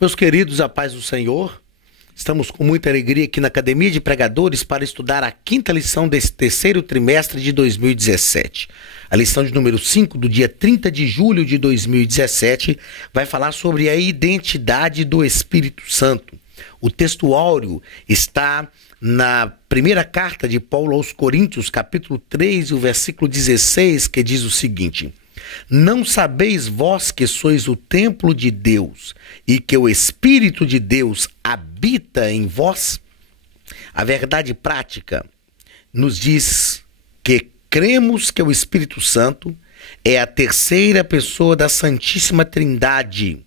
Meus queridos, a paz do Senhor, estamos com muita alegria aqui na Academia de Pregadores para estudar a quinta lição desse terceiro trimestre de 2017. A lição de número 5, do dia 30 de julho de 2017, vai falar sobre a identidade do Espírito Santo. O texto áureo está na primeira carta de Paulo aos Coríntios, capítulo 3, e o versículo 16, que diz o seguinte: não sabeis vós que sois o templo de Deus e que o Espírito de Deus habita em vós? A verdade prática nos diz que cremos que o Espírito Santo é a terceira pessoa da Santíssima Trindade,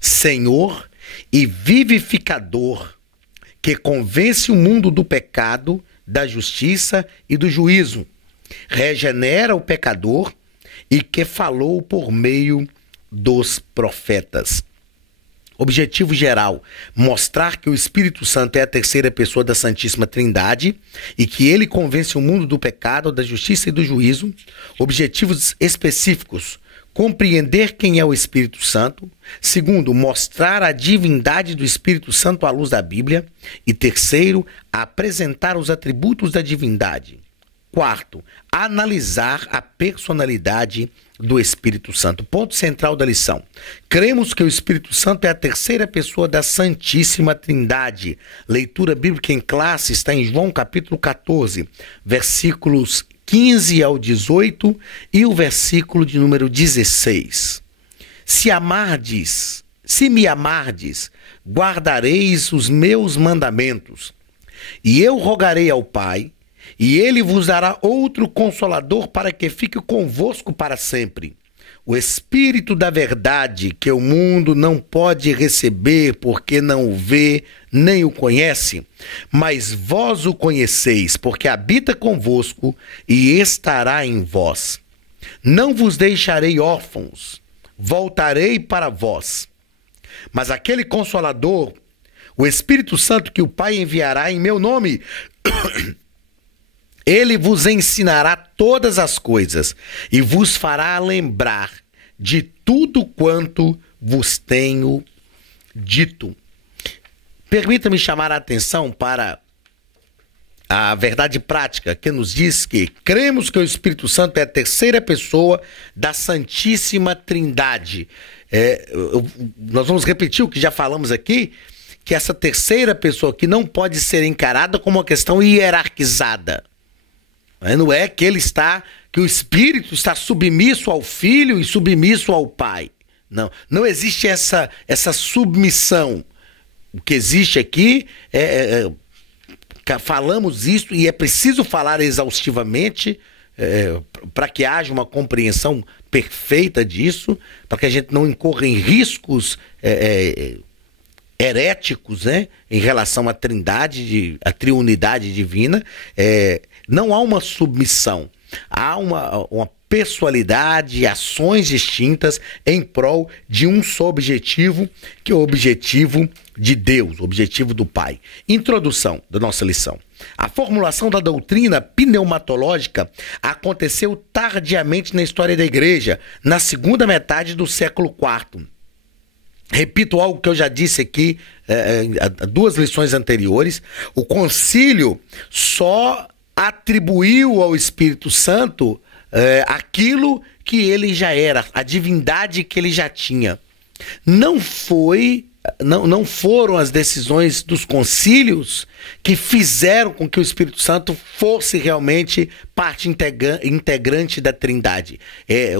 Senhor e vivificador, que convence o mundo do pecado, da justiça e do juízo, regenera o pecador e que falou por meio dos profetas. Objetivo geral: mostrar que o Espírito Santo é a terceira pessoa da Santíssima Trindade e que ele convence o mundo do pecado, da justiça e do juízo. Objetivos específicos: compreender quem é o Espírito Santo. Segundo, mostrar a divindade do Espírito Santo à luz da Bíblia. E terceiro, apresentar os atributos da divindade. Quarto, analisar a personalidade do Espírito Santo. Ponto central da lição: cremos que o Espírito Santo é a terceira pessoa da Santíssima Trindade. Leitura bíblica em classe está em João capítulo 14, versículos 15 ao 18 e o versículo de número 16. Se me amardes, guardareis os meus mandamentos, e eu rogarei ao Pai, e ele vos dará outro Consolador para que fique convosco para sempre. O Espírito da verdade, que o mundo não pode receber porque não o vê nem o conhece, mas vós o conheceis, porque habita convosco e estará em vós. Não vos deixarei órfãos, voltarei para vós. Mas aquele Consolador, o Espírito Santo que o Pai enviará em meu nome, ele vos ensinará todas as coisas e vos fará lembrar de tudo quanto vos tenho dito. Permita-me chamar a atenção para a verdade prática que nos diz que cremos que o Espírito Santo é a terceira pessoa da Santíssima Trindade. Nós vamos repetir o que já falamos aqui, que essa terceira pessoa que não pode ser encarada como uma questão hierarquizada. Não é que que o Espírito está submisso ao Filho e submisso ao Pai. Não existe essa submissão. O que existe aqui falamos isso e é preciso falar exaustivamente para que haja uma compreensão perfeita disso, para que a gente não incorra em riscos heréticos, em relação à Trindade, à triunidade divina. Não há uma submissão, há uma pessoalidade, ações distintas em prol de um só objetivo, que é o objetivo de Deus, o objetivo do Pai. Introdução da nossa lição. A formulação da doutrina pneumatológica aconteceu tardiamente na história da Igreja, na segunda metade do século IV. Repito algo que eu já disse aqui duas lições anteriores: o concílio só atribuiu ao Espírito Santo aquilo que ele já era, a divindade que ele já tinha. Não foram as decisões dos concílios que fizeram com que o Espírito Santo fosse realmente parte integrante da Trindade.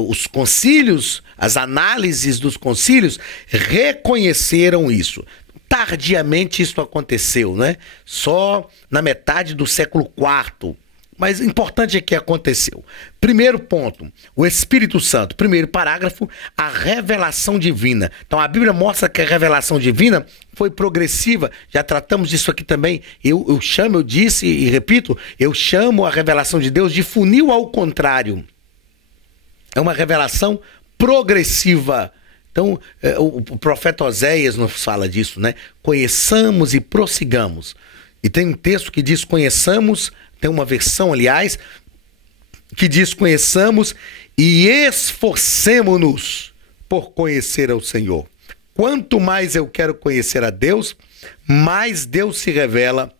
Os concílios, as análises dos concílios reconheceram isso. Tardiamente isso aconteceu, só na metade do século IV. Mas o importante é que aconteceu. Primeiro ponto, o Espírito Santo. Primeiro parágrafo, a revelação divina. Então a Bíblia mostra que a revelação divina foi progressiva. Já tratamos disso aqui também. Eu disse e repito, eu chamo a revelação de Deus de funil ao contrário. É uma revelação progressiva. Então, o profeta Oséias nos fala disso, Conheçamos e prossigamos. E tem um texto que diz conheçamos, tem uma versão, aliás, que diz conheçamos e esforcemo-nos por conhecer ao Senhor. quanto mais eu quero conhecer a Deus, mais Deus se revela.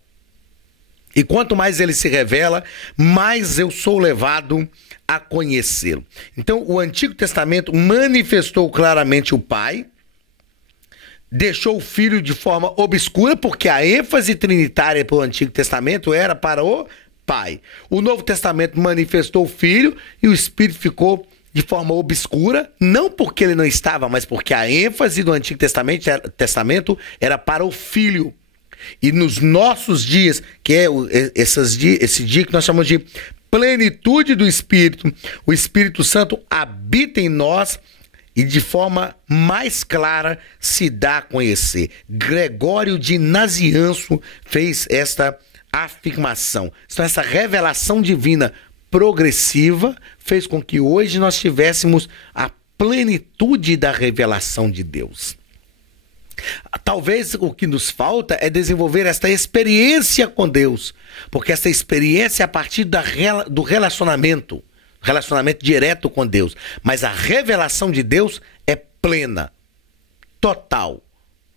E quanto mais ele se revela, mais eu sou levado a conhecê-lo. Então, o Antigo Testamento manifestou claramente o Pai, deixou o Filho de forma obscura, porque a ênfase trinitária para o Antigo Testamento era para o Pai. O Novo Testamento manifestou o Filho e o Espírito ficou de forma obscura, não porque ele não estava, mas porque a ênfase do Antigo Testamento era para o Filho. E nos nossos dias, que é esse dia que nós chamamos de plenitude do Espírito, o Espírito Santo habita em nós e de forma mais clara se dá a conhecer. Gregório de Nazianzo fez esta afirmação. Então, essa revelação divina progressiva fez com que hoje nós tivéssemos a plenitude da revelação de Deus. Talvez o que nos falta é desenvolver esta experiência com Deus, porque essa experiência é a partir do relacionamento direto com Deus, mas a revelação de Deus é plena, total,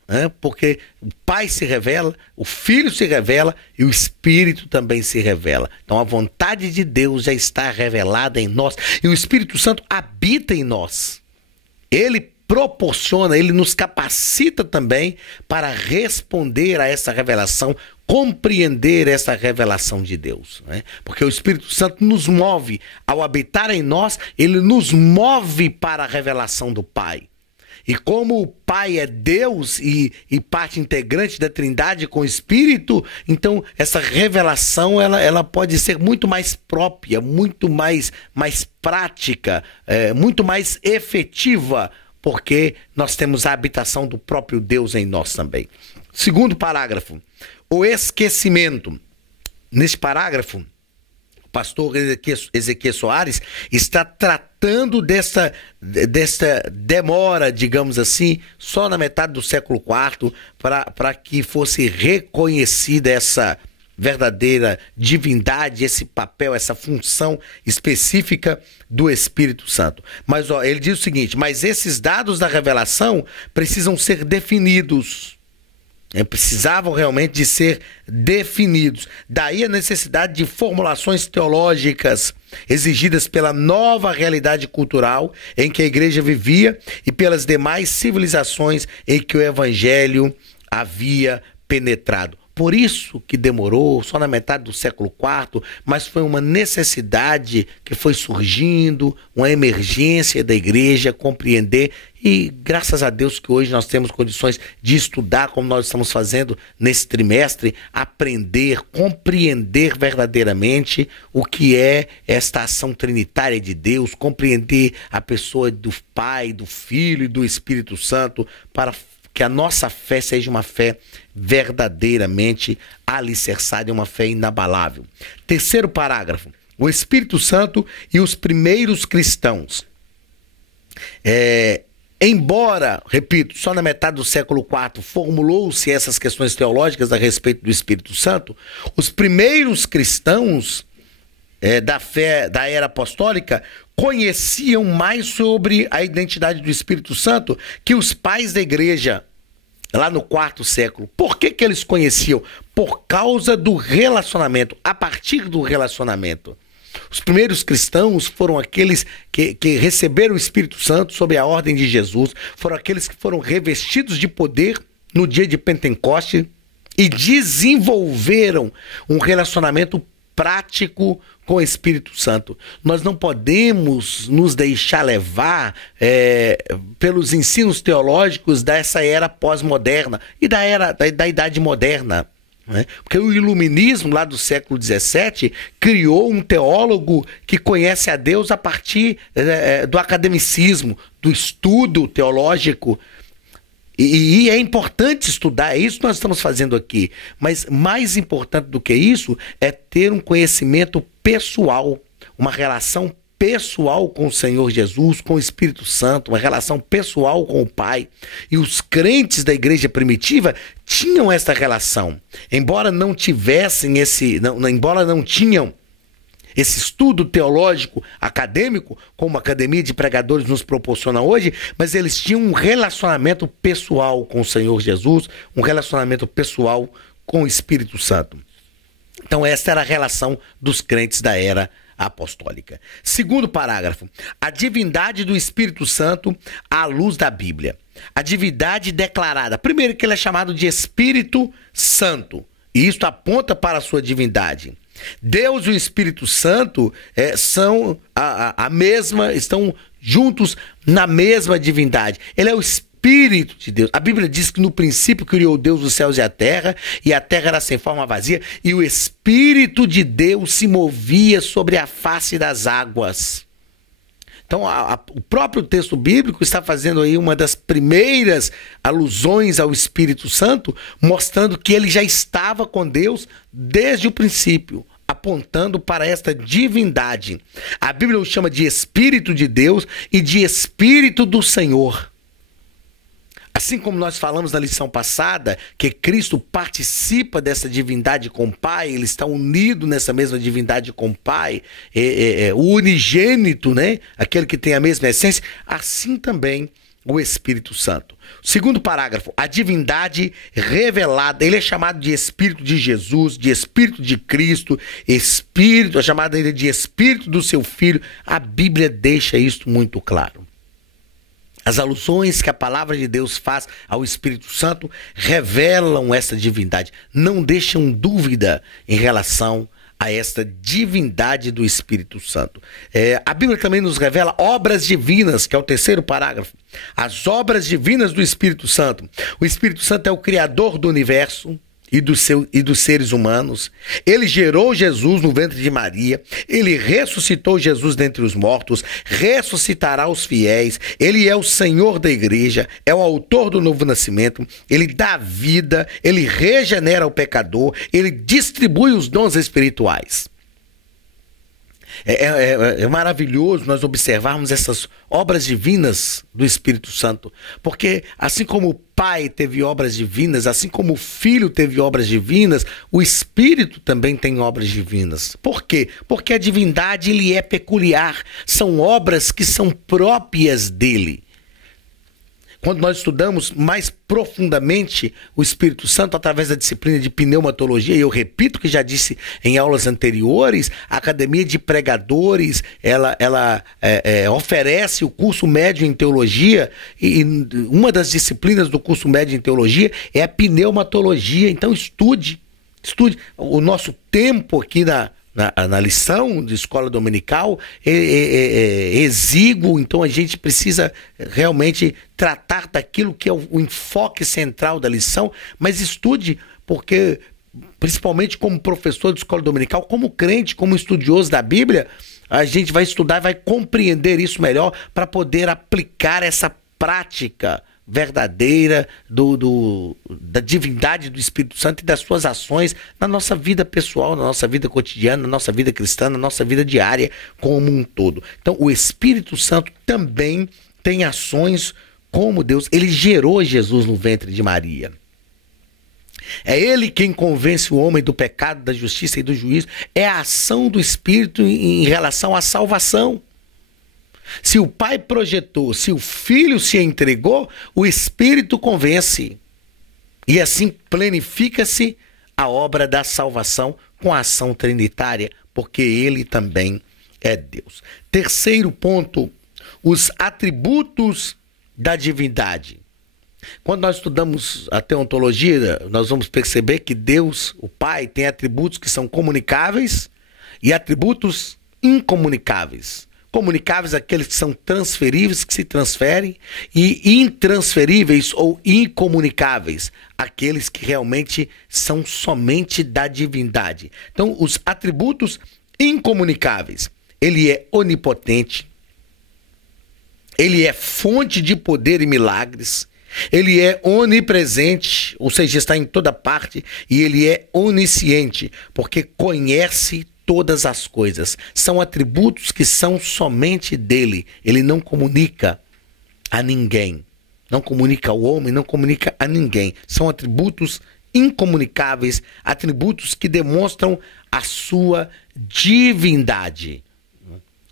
né? Porque o Pai se revela, o Filho se revela e o Espírito também se revela. Então a vontade de Deus já está revelada em nós e o Espírito Santo habita em nós. Ele proporciona, ele nos capacita também para responder a essa revelação, compreender essa revelação de Deus, né? Porque o Espírito Santo nos move, ao habitar em nós, ele nos move para a revelação do Pai. E como o Pai é Deus e parte integrante da Trindade com o Espírito, então essa revelação ela pode ser muito mais própria, muito mais prática, muito mais efetiva, porque nós temos a habitação do próprio Deus em nós também. Segundo parágrafo, o esquecimento. Nesse parágrafo, o pastor Ezequiel Soares está tratando desta demora, digamos assim, só na metade do século IV, para que fosse reconhecida essa verdadeira divindade, esse papel, essa função específica do Espírito Santo. Mas ele diz o seguinte: mas esses dados da revelação precisam ser definidos. Precisavam realmente de ser definidos. Daí a necessidade de formulações teológicas exigidas pela nova realidade cultural em que a igreja vivia e pelas demais civilizações em que o evangelho havia penetrado. Por isso que demorou, só na metade do século IV, mas foi uma necessidade que foi surgindo, uma emergência da igreja compreender, e graças a Deus que hoje nós temos condições de estudar, como nós estamos fazendo nesse trimestre, aprender, compreender verdadeiramente o que é esta ação trinitária de Deus, compreender a pessoa do Pai, do Filho e do Espírito Santo, para que a nossa fé seja uma fé verdadeiramente alicerçada em uma fé inabalável. Terceiro parágrafo, o Espírito Santo e os primeiros cristãos. Embora, repito, só na metade do século IV formulou-se essas questões teológicas a respeito do Espírito Santo, os primeiros cristãos da fé da era apostólica conheciam mais sobre a identidade do Espírito Santo que os pais da igreja lá no IV século. Por que eles conheciam? Por causa do relacionamento, a partir do relacionamento. Os primeiros cristãos foram aqueles que receberam o Espírito Santo sob a ordem de Jesus, foram aqueles que foram revestidos de poder no dia de Pentecoste e desenvolveram um relacionamento prático com o Espírito Santo. Nós não podemos nos deixar levar pelos ensinos teológicos dessa era pós-moderna e da Idade Moderna, né? Porque o iluminismo lá do século XVII criou um teólogo que conhece a Deus a partir do academicismo, do estudo teológico. E é importante estudar, é isso que nós estamos fazendo aqui. Mas mais importante do que isso é ter um conhecimento pessoal, uma relação pessoal com o Senhor Jesus, com o Espírito Santo, uma relação pessoal com o Pai. E os crentes da igreja primitiva tinham essa relação. Embora não tivessem embora não tinham esse estudo teológico, acadêmico, como a Academia de Pregadores nos proporciona hoje, mas eles tinham um relacionamento pessoal com o Senhor Jesus, um relacionamento pessoal com o Espírito Santo. Então essa era a relação dos crentes da era apostólica. Segundo parágrafo, a divindade do Espírito Santo à luz da Bíblia. A divindade declarada. Primeiro que ele é chamado de Espírito Santo, e isto aponta para a sua divindade. Deus e o Espírito Santo são a mesma, estão juntos na mesma divindade. Ele é o Espírito de Deus. A Bíblia diz que no princípio criou Deus os céus e a terra era sem forma vazia, e o Espírito de Deus se movia sobre a face das águas. Então, o próprio texto bíblico está fazendo aí uma das primeiras alusões ao Espírito Santo, mostrando que ele já estava com Deus desde o princípio, apontando para esta divindade. A Bíblia o chama de Espírito de Deus e de Espírito do Senhor. Assim como nós falamos na lição passada, que Cristo participa dessa divindade com o Pai, ele está unido nessa mesma divindade com o Pai, o unigênito, né? Aquele que tem a mesma essência, assim também o Espírito Santo. Segundo parágrafo, a divindade revelada, ele é chamado de Espírito de Jesus, de Espírito de Cristo, Espírito, é chamado ele de Espírito do seu Filho. A Bíblia deixa isso muito claro. As alusões que a palavra de Deus faz ao Espírito Santo revelam essa divindade, não deixam dúvida em relação a esta divindade do Espírito Santo. A Bíblia também nos revela obras divinas, que é o terceiro parágrafo. As obras divinas do Espírito Santo. O Espírito Santo é o Criador do universo e dos seres humanos. Ele gerou Jesus no ventre de Maria, ele ressuscitou Jesus dentre os mortos, ressuscitará os fiéis, ele é o Senhor da igreja, é o autor do novo nascimento, ele dá vida, ele regenera o pecador, ele distribui os dons espirituais. É maravilhoso nós observarmos essas obras divinas do Espírito Santo, porque assim como o Pai teve obras divinas, assim como o Filho teve obras divinas, o Espírito também tem obras divinas. Por quê? Porque a divindade ele é peculiar, são obras que são próprias dele. Quando nós estudamos mais profundamente o Espírito Santo através da disciplina de pneumatologia, e eu repito que já disse em aulas anteriores, a Academia de Pregadores, ela oferece o curso médio em teologia, e uma das disciplinas do curso médio em teologia é a pneumatologia. Então estude o nosso tempo aqui na lição de escola dominical é exíguo, então a gente precisa realmente tratar daquilo que é o enfoque central da lição, mas estude, porque principalmente como professor de escola dominical, como crente, como estudioso da Bíblia, a gente vai estudar e vai compreender isso melhor para poder aplicar essa prática verdadeira da divindade do Espírito Santo e das suas ações na nossa vida pessoal, na nossa vida cotidiana, na nossa vida cristã, na nossa vida diária como um todo. Então o Espírito Santo também tem ações como Deus. Ele gerou Jesus no ventre de Maria. É ele quem convence o homem do pecado, da justiça e do juízo. É a ação do Espírito em relação à salvação. Se o Pai projetou, se o Filho se entregou, o Espírito convence. E assim planifica-se a obra da salvação com a ação trinitária, porque ele também é Deus. Terceiro ponto, os atributos da divindade. Quando nós estudamos a teontologia, nós vamos perceber que Deus, o Pai, tem atributos que são comunicáveis e atributos incomunicáveis. Comunicáveis, aqueles que são transferíveis, que se transferem, e intransferíveis ou incomunicáveis, aqueles que realmente são somente da divindade. Então, os atributos incomunicáveis, ele é onipotente, ele é fonte de poder e milagres, ele é onipresente, ou seja, está em toda parte, e ele é onisciente, porque conhece todas as coisas. São atributos que são somente dele. Ele não comunica a ninguém. Não comunica ao homem, não comunica a ninguém. São atributos incomunicáveis, atributos que demonstram a sua divindade.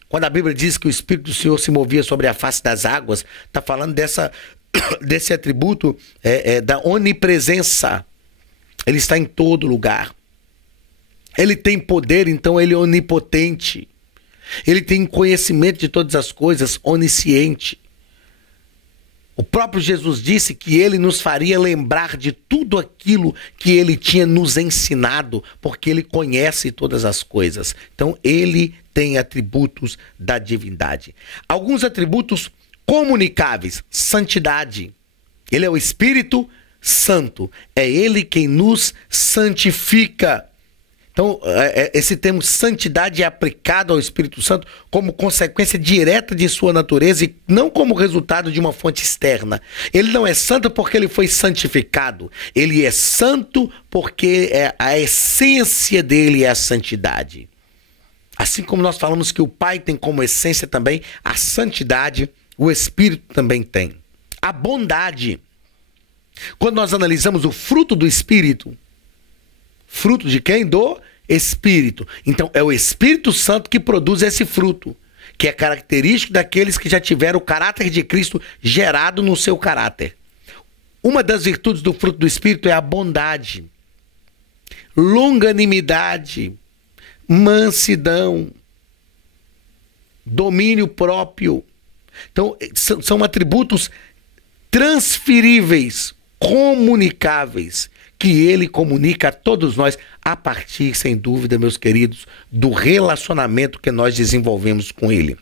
Quando a Bíblia diz que o Espírito do Senhor se movia sobre a face das águas, está falando desse atributo da onipresença. Ele está em todo lugar. Ele tem poder, então ele é onipotente. Ele tem conhecimento de todas as coisas, onisciente. O próprio Jesus disse que ele nos faria lembrar de tudo aquilo que ele tinha nos ensinado, porque ele conhece todas as coisas. Então ele tem atributos da divindade. Alguns atributos comunicáveis: santidade. Ele é o Espírito Santo. É ele quem nos santifica. Então, esse termo santidade é aplicado ao Espírito Santo como consequência direta de sua natureza e não como resultado de uma fonte externa. Ele não é santo porque ele foi santificado. Ele é santo porque a essência dele é a santidade. Assim como nós falamos que o Pai tem como essência também a santidade, o Espírito também tem. A bondade. Quando nós analisamos o fruto do Espírito, fruto de quem? Do Espírito. Então, é o Espírito Santo que produz esse fruto, que é característico daqueles que já tiveram o caráter de Cristo gerado no seu caráter. Uma das virtudes do fruto do Espírito é a bondade, longanimidade, mansidão, domínio próprio. Então, são atributos transferíveis, comunicáveis, que ele comunica a todos nós a partir, sem dúvida, meus queridos, do relacionamento que nós desenvolvemos com ele.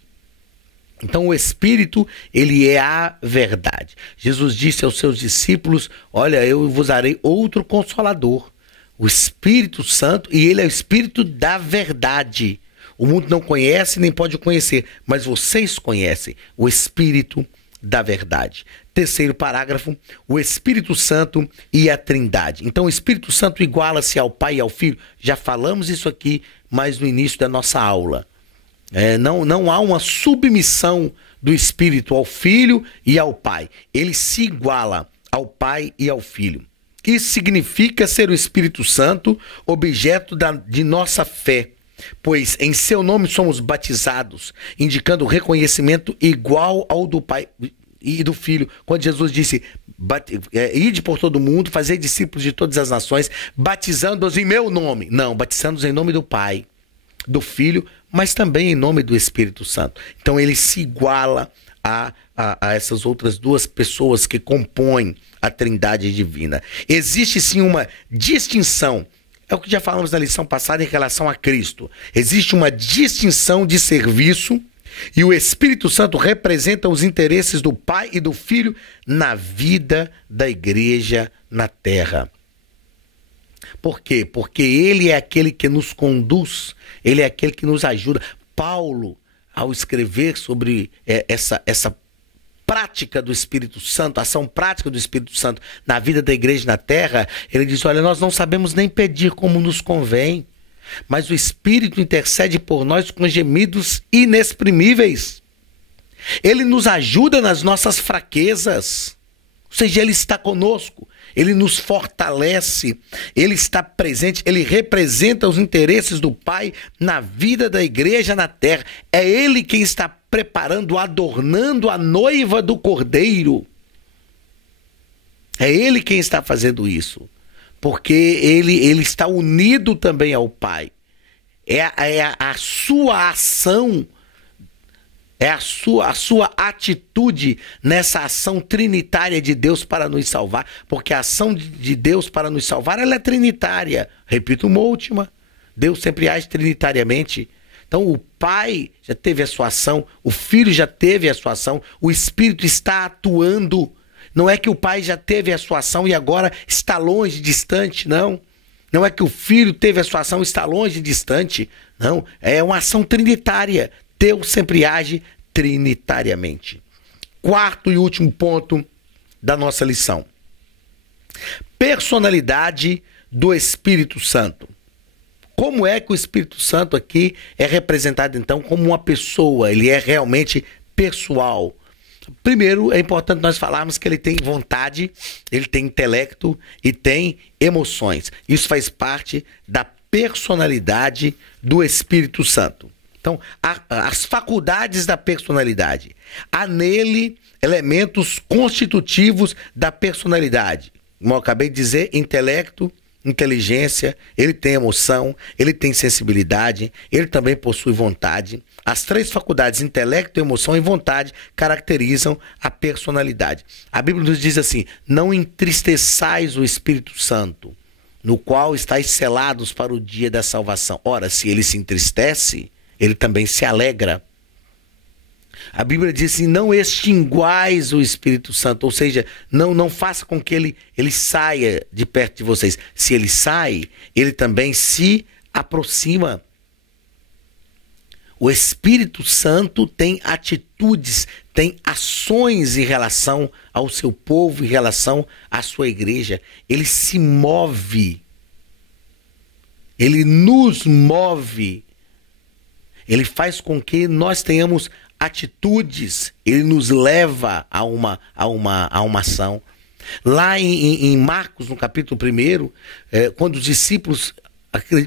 Então o Espírito, ele é a verdade. Jesus disse aos seus discípulos: olha, eu vos darei outro Consolador, o Espírito Santo, e ele é o Espírito da verdade. O mundo não conhece nem pode conhecer, mas vocês conhecem o Espírito da verdade. Terceiro parágrafo: o Espírito Santo e a Trindade. Então o Espírito Santo iguala-se ao Pai e ao Filho. Já falamos isso aqui, mas no início da nossa aula. Não há uma submissão do Espírito ao Filho e ao Pai. Ele se iguala ao Pai e ao Filho. Isso significa ser o Espírito Santo objeto de nossa fé, pois em seu nome somos batizados, indicando o reconhecimento igual ao do Pai e do Filho. Quando Jesus disse: ide por todo mundo, fazei discípulos de todas as nações, batizando-os em meu nome. Não, batizando-os em nome do Pai, do Filho, mas também em nome do Espírito Santo. Então ele se iguala a essas outras duas pessoas que compõem a Trindade divina. Existe sim uma distinção. É o que já falamos na lição passada em relação a Cristo. Existe uma distinção de serviço e o Espírito Santo representa os interesses do Pai e do Filho na vida da igreja na terra. Por quê? Porque ele é aquele que nos conduz, ele é aquele que nos ajuda. Paulo, ao escrever sobre essa prática do Espírito Santo, a ação prática do Espírito Santo na vida da igreja na terra, ele diz: olha, nós não sabemos nem pedir como nos convém, mas o Espírito intercede por nós com gemidos inexprimíveis. Ele nos ajuda nas nossas fraquezas, ou seja, ele está conosco, ele nos fortalece, ele está presente, ele representa os interesses do Pai na vida da igreja na terra. É ele quem está preparando, adornando a noiva do Cordeiro. É ele quem está fazendo isso, porque ele está unido também ao Pai. É a sua ação, é a sua atitude nessa ação trinitária de Deus para nos salvar, porque a ação de Deus para nos salvar, ela é trinitária. Repito uma última: Deus sempre age trinitariamente. Então o Pai já teve a sua ação, o Filho já teve a sua ação, o Espírito está atuando. Não é que o Pai já teve a sua ação e agora está longe, distante, não. Não é que o Filho teve a sua ação e está longe, distante, não. É uma ação trinitária. Deus sempre age trinitariamente. Quarto e último ponto da nossa lição: personalidade do Espírito Santo. Como é que o Espírito Santo aqui é representado então como uma pessoa? Ele é realmente pessoal. Primeiro, é importante nós falarmos que ele tem vontade, ele tem intelecto e tem emoções. Isso faz parte da personalidade do Espírito Santo. Então, as faculdades da personalidade. Há nele elementos constitutivos da personalidade. Como eu acabei de dizer, intelecto, inteligência, ele tem emoção, ele tem sensibilidade, ele também possui vontade. As três faculdades, intelecto, emoção e vontade, caracterizam a personalidade. A Bíblia nos diz assim: não entristeçais o Espírito Santo, no qual estáis selados para o dia da salvação. Ora, se ele se entristece, ele também se alegra. A Bíblia diz assim: não extinguais o Espírito Santo, ou seja, não faça com que ele saia de perto de vocês. Se ele sai, ele também se aproxima. O Espírito Santo tem atitudes, tem ações em relação ao seu povo, em relação à sua igreja. Ele se move, ele nos move, ele faz com que nós tenhamos atitudes, ele nos leva a uma ação. Lá em Marcos, no capítulo 1, quando os discípulos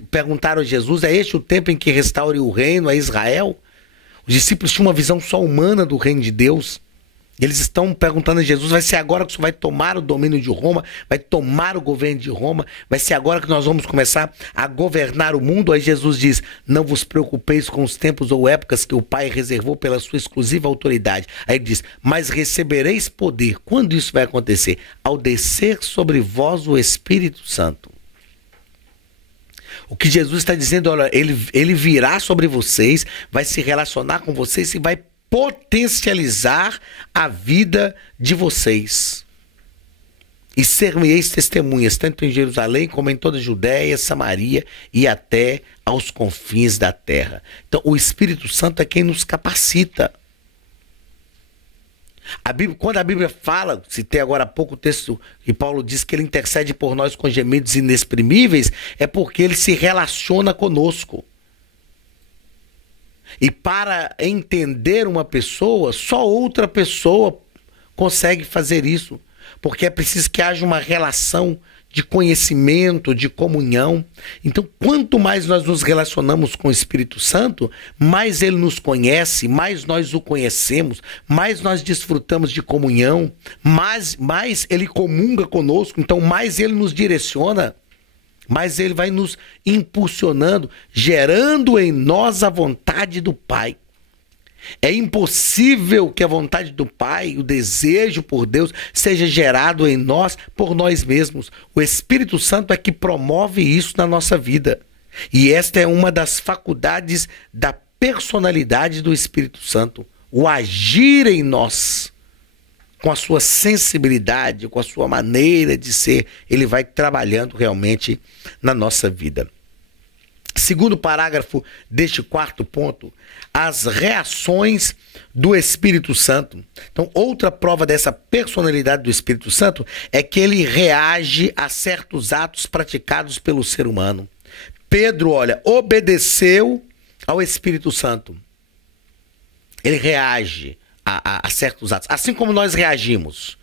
perguntaram a Jesus: é este o tempo em que restaure o reino a Israel? Os discípulos tinham uma visão só humana do reino de Deus. Eles estão perguntando a Jesus: vai ser agora que o Senhor vai tomar o domínio de Roma, vai tomar o governo de Roma, vai ser agora que nós vamos começar a governar o mundo? Aí Jesus diz: não vos preocupeis com os tempos ou épocas que o Pai reservou pela sua exclusiva autoridade. Aí ele diz: mas recebereis poder. Quando isso vai acontecer? Ao descer sobre vós o Espírito Santo. O que Jesus está dizendo: olha, ele virá sobre vocês, vai se relacionar com vocês e vai potencializar a vida de vocês. E ser-me-eis testemunhas, tanto em Jerusalém como em toda a Judéia, Samaria e até aos confins da terra. Então, o Espírito Santo é quem nos capacita. Quando a Bíblia fala, citei agora há pouco o texto que Paulo diz que ele intercede por nós com gemidos inexprimíveis, é porque ele se relaciona conosco. E para entender uma pessoa, só outra pessoa consegue fazer isso. Porque é preciso que haja uma relação de conhecimento, de comunhão. Então, quanto mais nós nos relacionamos com o Espírito Santo, mais ele nos conhece, mais nós o conhecemos, mais nós desfrutamos de comunhão, mais ele comunga conosco, então mais ele nos direciona. Mas ele vai nos impulsionando, gerando em nós a vontade do Pai. É impossível que a vontade do Pai, o desejo por Deus, seja gerado em nós por nós mesmos. O Espírito Santo é que promove isso na nossa vida. E esta é uma das faculdades da personalidade do Espírito Santo. O agir em nós. Com a sua sensibilidade, com a sua maneira de ser, ele vai trabalhando realmente na nossa vida. Segundo parágrafo deste quarto ponto, as reações do Espírito Santo. Então, outra prova dessa personalidade do Espírito Santo é que ele reage a certos atos praticados pelo ser humano. Pedro, olha, obedeceu ao Espírito Santo. Ele reage a certos atos, assim como nós reagimos.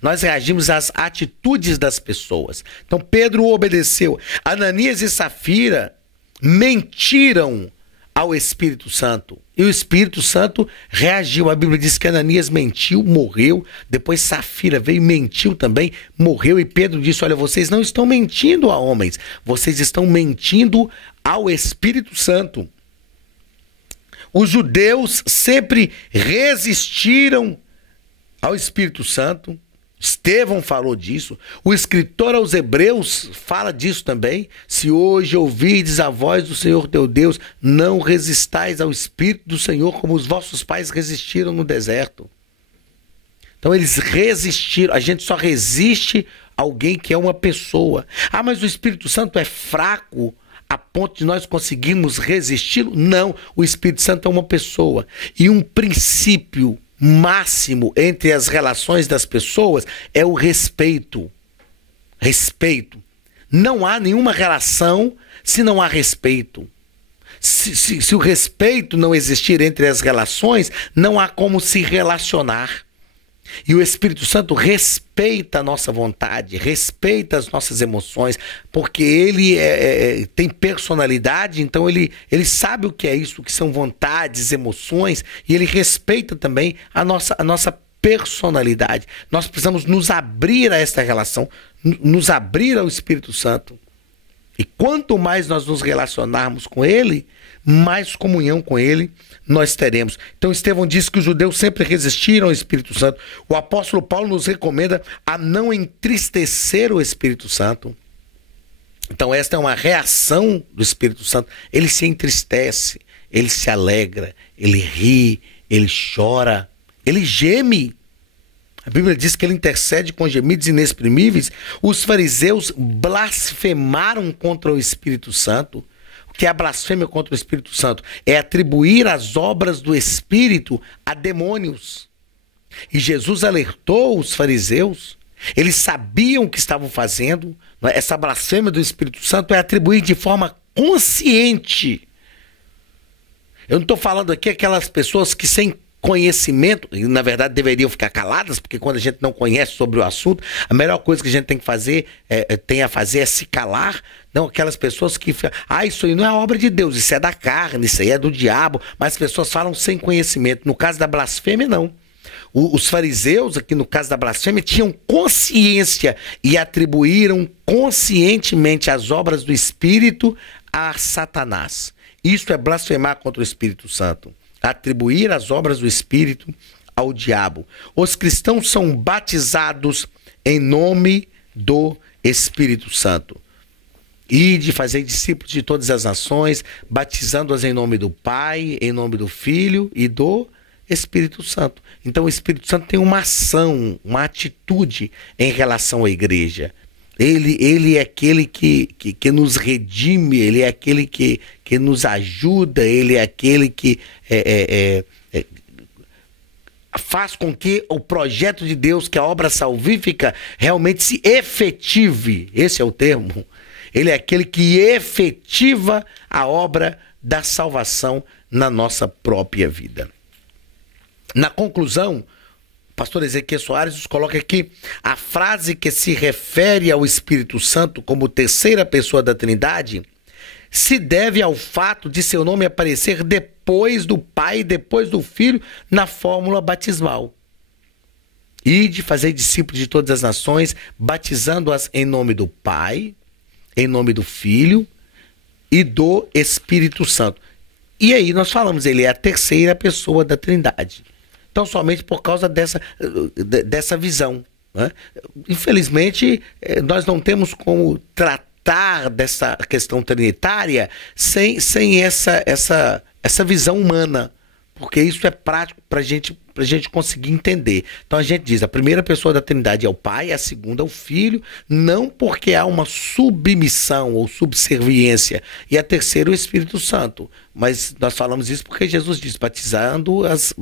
Nós reagimos às atitudes das pessoas. Então Pedro obedeceu. Ananias e Safira mentiram ao Espírito Santo. E o Espírito Santo reagiu. A Bíblia diz que Ananias mentiu, morreu. Depois Safira veio e mentiu também, morreu. E Pedro disse: olha, vocês não estão mentindo a homens, vocês estão mentindo ao Espírito Santo. Os judeus sempre resistiram ao Espírito Santo. Estevão falou disso. O escritor aos Hebreus fala disso também. Se hoje ouvirdes a voz do Senhor teu Deus, não resistais ao Espírito do Senhor como os vossos pais resistiram no deserto. Então eles resistiram. A gente só resiste a alguém que é uma pessoa. Ah, mas o Espírito Santo é fraco a ponto de nós conseguirmos resisti-lo? Não, o Espírito Santo é uma pessoa. E um princípio máximo entre as relações das pessoas é o respeito. Respeito. Não há nenhuma relação se não há respeito. Se o respeito não existir entre as relações, não há como se relacionar. E o Espírito Santo respeita a nossa vontade, respeita as nossas emoções, porque ele tem personalidade, então ele sabe o que é isso, o que são vontades, emoções, e ele respeita também a nossa personalidade. Nós precisamos nos abrir a esta relação, nos abrir ao Espírito Santo. E quanto mais nós nos relacionarmos com ele, mais comunhão com ele nós teremos. Então Estevão diz que os judeus sempre resistiram ao Espírito Santo. O apóstolo Paulo nos recomenda a não entristecer o Espírito Santo. Então esta é uma reação do Espírito Santo. Ele se entristece, ele se alegra, ele ri, ele chora, ele geme. A Bíblia diz que ele intercede com gemidos inexprimíveis. Os fariseus blasfemaram contra o Espírito Santo. O que é a blasfêmia contra o Espírito Santo? É atribuir as obras do Espírito a demônios. E Jesus alertou os fariseus. Eles sabiam o que estavam fazendo. Essa blasfêmia do Espírito Santo é atribuir de forma consciente. Eu não estou falando aqui aquelas pessoas que sem conhecimento, e na verdade deveriam ficar caladas, porque quando a gente não conhece sobre o assunto, a melhor coisa que a gente tem que fazer, é se calar. Não, aquelas pessoas que ficam, isso aí não é obra de Deus, isso é da carne, isso aí é do diabo, mas as pessoas falam sem conhecimento. No caso da blasfêmia, não. Os fariseus, aqui no caso da blasfêmia, tinham consciência e atribuíram conscientemente as obras do Espírito a Satanás. Isso é blasfemar contra o Espírito Santo. Atribuir as obras do Espírito ao diabo. Os cristãos são batizados em nome do Espírito Santo. E de fazer discípulos de todas as nações, batizando-as em nome do Pai, em nome do Filho e do Espírito Santo. Então o Espírito Santo tem uma ação, uma atitude em relação à igreja. Ele é aquele que nos redime, ele é aquele que nos ajuda, ele é aquele que faz com que o projeto de Deus, que a obra salvífica, realmente se efetive. Esse é o termo. Ele é aquele que efetiva a obra da salvação na nossa própria vida. Na conclusão, o pastor Ezequiel Soares nos coloca aqui a frase que se refere ao Espírito Santo como terceira pessoa da Trindade se deve ao fato de seu nome aparecer depois do Pai e depois do Filho na fórmula batismal. E de fazer discípulos de todas as nações, batizando-as em nome do Pai, em nome do Filho e do Espírito Santo. E aí nós falamos, ele é a terceira pessoa da Trindade. Então, somente por causa dessa visão, né? Infelizmente, nós não temos como tratar dessa questão trinitária sem essa visão humana, porque isso é prático para a gente conseguir entender. Então a gente diz, a primeira pessoa da Trindade é o Pai, a segunda é o Filho, não porque há uma submissão ou subserviência, e a terceira é o Espírito Santo. Mas nós falamos isso porque Jesus diz, batizando-as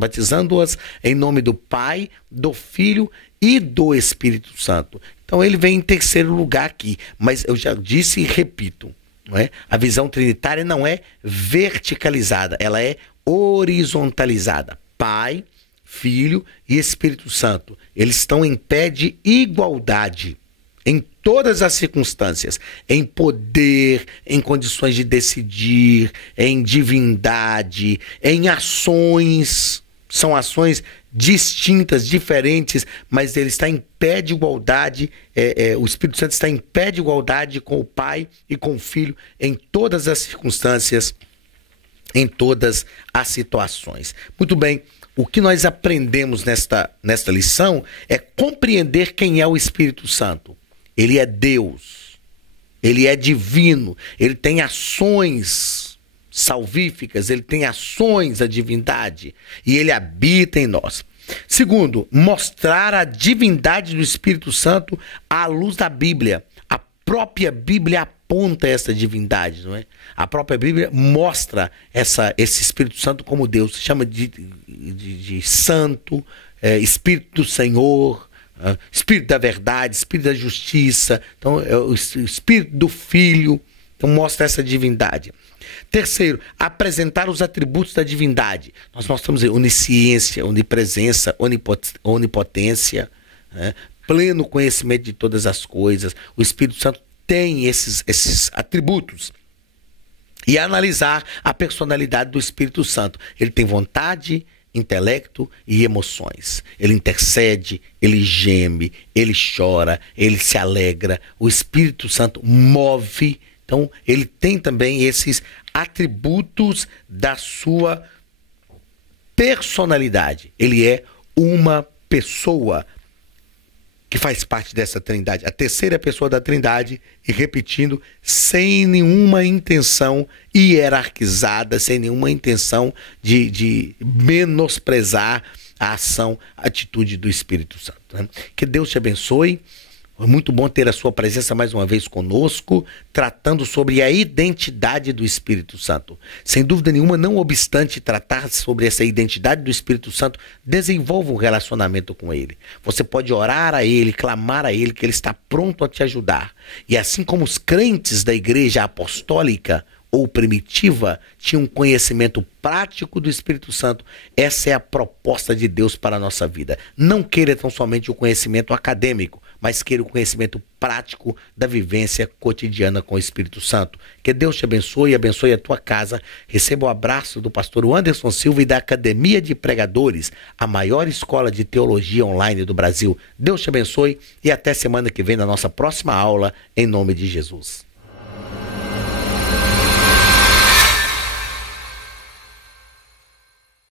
em nome do Pai, do Filho e do Espírito Santo. Então ele vem em terceiro lugar aqui, mas eu já disse e repito, não é? A visão trinitária não é verticalizada, ela é horizontalizada. Pai, Filho e Espírito Santo, eles estão em pé de igualdade em todas as circunstâncias, em poder, em condições de decidir, em divindade, em ações. São ações distintas, diferentes, mas ele está em pé de igualdade, o Espírito Santo está em pé de igualdade com o Pai e com o Filho em todas as circunstâncias, em todas as situações. Muito bem, o que nós aprendemos nesta lição é compreender quem é o Espírito Santo. Ele é Deus, ele é divino, ele tem ações salvíficas, ele tem ações da divindade e ele habita em nós. Segundo, mostrar a divindade do Espírito Santo à luz da Bíblia. A própria Bíblia aponta essa divindade, não é? A própria Bíblia mostra esse Espírito Santo como Deus, se chama de Santo, Espírito do Senhor, Espírito da verdade, Espírito da justiça, então é o Espírito do Filho, Então mostra essa divindade. Terceiro, apresentar os atributos da divindade. Nós mostramos aí onisciência, onipresença, onipotência, né? Pleno conhecimento de todas as coisas. O Espírito Santo tem esses atributos. E analisar a personalidade do Espírito Santo. Ele tem vontade, intelecto e emoções. Ele intercede, ele geme, ele chora, ele se alegra. O Espírito Santo move. Então, ele tem também esses atributos da sua personalidade. Ele é uma pessoa que faz parte dessa trindade, a terceira pessoa da trindade, e repetindo, sem nenhuma intenção hierarquizada, sem nenhuma intenção de menosprezar a ação, a atitude do Espírito Santo, né? Que Deus te abençoe. É muito bom ter a sua presença mais uma vez conosco, tratando sobre a identidade do Espírito Santo. Sem dúvida nenhuma, não obstante tratar sobre essa identidade do Espírito Santo, desenvolva um relacionamento com Ele. Você pode orar a Ele, clamar a Ele, que Ele está pronto a te ajudar. E assim como os crentes da igreja apostólica ou primitiva tinham um conhecimento prático do Espírito Santo, essa é a proposta de Deus para a nossa vida. Não queira tão somente o conhecimento acadêmico, mas queira o conhecimento prático da vivência cotidiana com o Espírito Santo. Que Deus te abençoe e abençoe a tua casa. Receba o abraço do pastor Anderson Silva e da Academia de Pregadores, a maior escola de teologia online do Brasil. Deus te abençoe e até semana que vem na nossa próxima aula, em nome de Jesus.